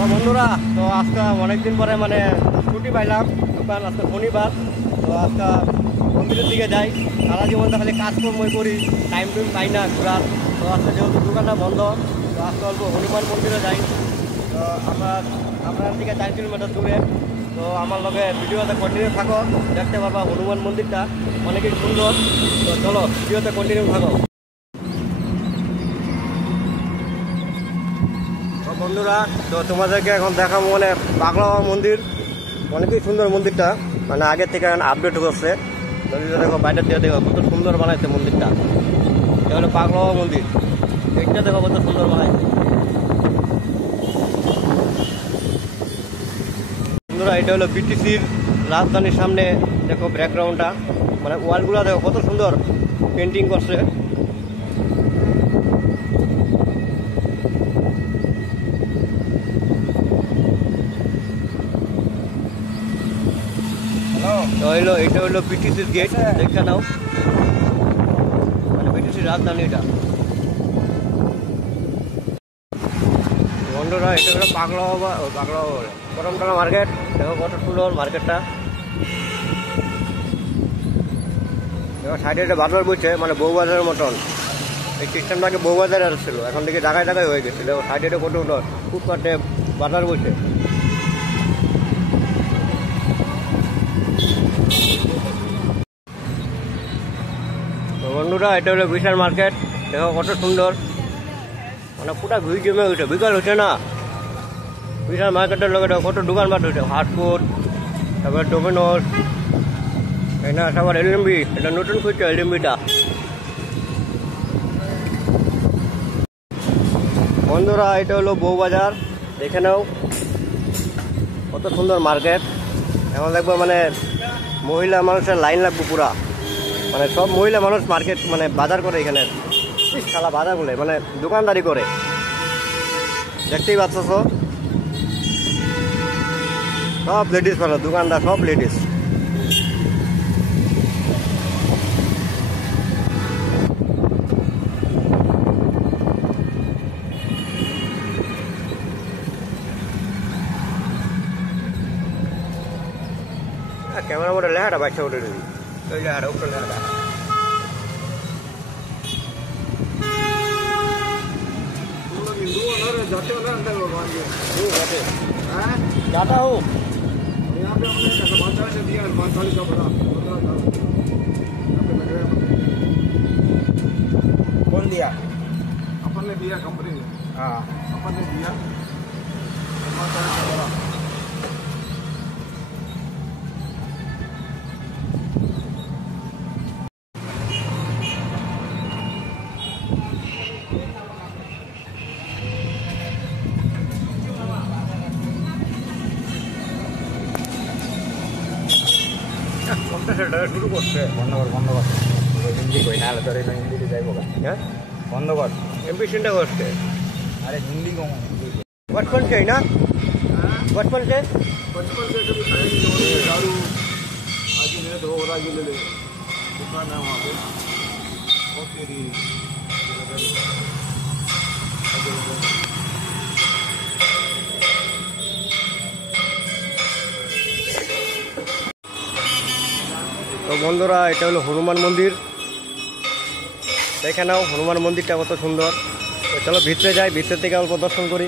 বন্ধুরা, তো আজকে অনেকদিন পরে মানে ছুটি পাইলাম, কারণ আজকে শনিবার। তো আজকে মন্দিরের দিকে যাই। সারা জীবনটা খালি কাজকর্মই করি, টাইম পাই না ঘোরার। তো আজকে যেহেতু দোকানটা বন্ধ, তো আজকে অল্প হনুমান মন্দিরে যাই। তো আপনার দিকে 4 কিলোমিটার দূরে। তো আমার লগে ভিডিওতে কন্টিনিউ থাকো, দেখতে পারবা হনুমান মন্দিরটা অনেকই সুন্দর। তো চলো ভিডিওতে কন্টিনিউ থাকো। বন্ধুরা, তো তোমাদেরকে এখন দেখাবো মানে পাগলা মন্দির। অনেকই সুন্দর মন্দিরটা, মানে আগের থেকে আপডেট করছে। দেখো বাইরের দিয়ে দেখো কত সুন্দর বানাইছে মন্দিরটা। এটা হলো পাগলা মন্দির, এটা দেখো কত সুন্দর বানাইছে। বন্ধুরা, এটা হলো বিটিসির রাজধানীর সামনে। দেখো ব্যাকগ্রাউন্ডটা, মানে ওয়ালগুলো দেখো কত সুন্দর পেন্টিং করছে। এটা হলো বিটিসির গেট, দেখে নাও, মানে বিটিসির রাজধানী এটা। বন্ধুরা, এটা হলো পাগলা করমতলা মার্কেট। দেখো কত সুন্দর মার্কেটটা। দেখো সাইডে একটা বাজার বইছে, মানে বউবাজারের মতন। এই সিস্টেমটাকে বউবাজারে ছিল, এখন থেকে জায়গায় জায়গায় হয়ে গেছে। দেখো সাইডে কত সুন্দর ফুটপাতে বাজার বইছে। বন্ধুরা, এটা হলো বিশাল মার্কেট। দেখো কত সুন্দর, মানে পুরা ভিড় জমে উঠে, বিকাল হচ্ছে না। বিশাল মার্কেটের লোক কত দোকানপাট হয়েছে, ফাস্টফুড, তারপরে ডোমিনোস, এটা তারপর এলএমবি, এটা নতুন খুঁজছে এলএমবিটা। বন্ধুরা, এটা হলো বউবাজার, দেখে নাও কত সুন্দর মার্কেট। এখন দেখবো মানে মহিলা মানুষের লাইন লাগবে পুরা, মানে সব মহিলা মানুষ মার্কেট মানে বাজার করে এখানে। খেলা বাজার বলে মানে দোকানদারি করে, দেখতেই পাচ্ছ। সব লেডিস ভালো দোকানদার, সব লেডিস। ক্যামেরা মোটে লেখাটা বাচ্চা উঠে দিবি, ওই লেখাটা উপরে লেখাটা। जाता हूँ यहाँ पे हमने 45 से दिया, 45 का बड़ा 15 कौन दिया? अपन ने दिया, कंपनी ने। हाँ, अपन ने दिया 45 का बड़ा। শুরু করছে বন্ধ কর হিন্দি কই না, তোর হিন্দিতে যাইবো। হ্যাঁ, বন্ধ কর, एम्बिशनটা করছে। अरे हिंदी को बचपन से ही ना, बचपन से कभी खाया नहीं। दारू आज मेरे दो हो रहा है, ले ले दुकान है वहाँ पे। और तेरी তো বন্ধুরা, এটা হলো হনুমান মন্দির, দেখে নাও হনুমান মন্দিরটা কত সুন্দর। তো চলো ভিতরে যাই, ভিতর থেকে অল্প দর্শন করি।